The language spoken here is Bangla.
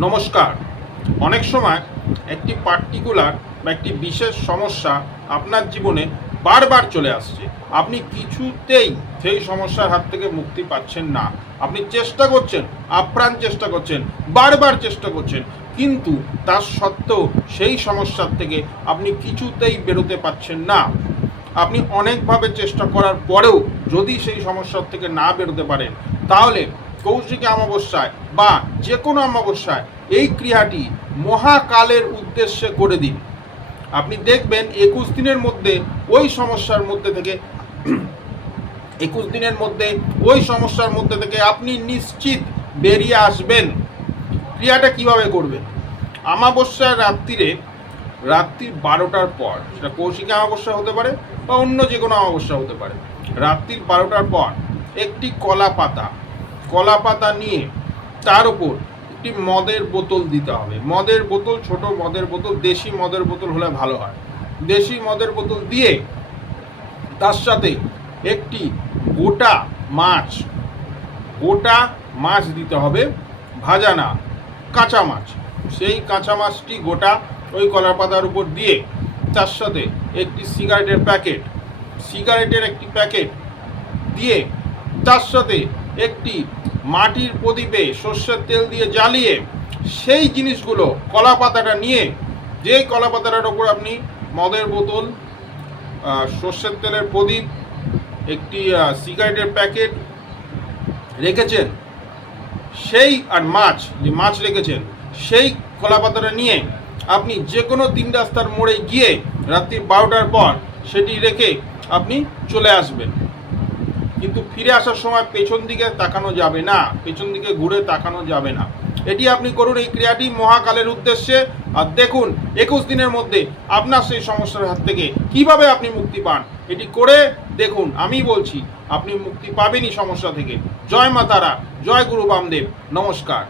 নমস্কার। অনেক সময় একটি পার্টিকুলার বা একটি বিশেষ সমস্যা আপনার জীবনে বারবার চলে আসছে। আপনি কিছুতেই সেই সমস্যার হাত থেকে মুক্তি পাচ্ছেন না। আপনি চেষ্টা করছেন, আপ্রাণ চেষ্টা করছেন, বারবার চেষ্টা করছেন, কিন্তু তার সত্ত্বেও সেই সমস্যার থেকে আপনি কিছুতেই বেরোতে পারছেন না। আপনি অনেকভাবে চেষ্টা করার পরেও যদি সেই সমস্যার থেকে না বেরোতে পারেন, তাহলে কৌশিকী অমাবস্যায় বা যে কোনো অমাবস্যায় এই ক্রিয়াটি মহাকালের উদ্দেশ্যে করে দিন। আপনি দেখবেন 21 দিনের মধ্যে ওই সমস্যার মধ্যে থেকে 21 দিনের মধ্যে ওই সমস্যার মধ্যে থেকে আপনি নিশ্চিত বেরিয়ে আসবেন। ক্রিয়াটা কিভাবে করবেন? অমাবস্যার রাত্রি 12টার পর, সেটা কৌশিকী অমাবস্যা হতে পারে বা অন্য যে কোনো অমাবস্যা হতে পারে, রাত্রি 12টার পর একটি কলা পাতা নিয়ে তার উপর একটি মদের বোতল দিতে হবে। মদের বোতল, ছোট মদের বোতল, দেশি মদের বোতল হলে ভালো হয়। দেশি মদের বোতল দিয়ে তার সাথে একটি গোটা মাছ দিতে হবে, ভাজা না, কাঁচা মাছ। সেই কাঁচা মাছটি গোটা ওই কলা পাতার উপর দিয়ে তার সাথে একটি সিগারেটের একটি প্যাকেট দিয়ে তার সাথে একটি মাটির প্রদীপে সর্ষের তেল দিয়ে জ্বালিয়ে সেই জিনিসগুলো কলা পাতাটা নিয়ে, যেই কলা পাতাটার ওপর আপনি মদের বোতল, সর্ষের তেলের প্রদীপ, একটি সিগারেটের প্যাকেট রেখেছেন, সেই আর মাছ রেখেছেন, সেই কলা পাতাটা নিয়ে আপনি যে কোনো 3 রাস্তার মোড়ে গিয়ে রাত্রি 12টার পর সেটি রেখে আপনি চলে আসবেন। কিন্তু ফিরে আসার সময় পেছন দিকে তাকানো যাবে না, পেছন দিকে ঘুরে তাকানো যাবে না। এটি আপনি করুন, এই ক্রিয়াটি মহাকালের উদ্দেশ্যে। আর দেখুন 21 দিনের মধ্যে আপনার সেই সমস্যার হাত থেকে কিভাবে আপনি মুক্তি পান। এটি করে দেখুন, আমি বলছি আপনি মুক্তি পাবেনই সমস্যা থেকে। জয় মা তারা, জয় গুরু বামদেব, নমস্কার।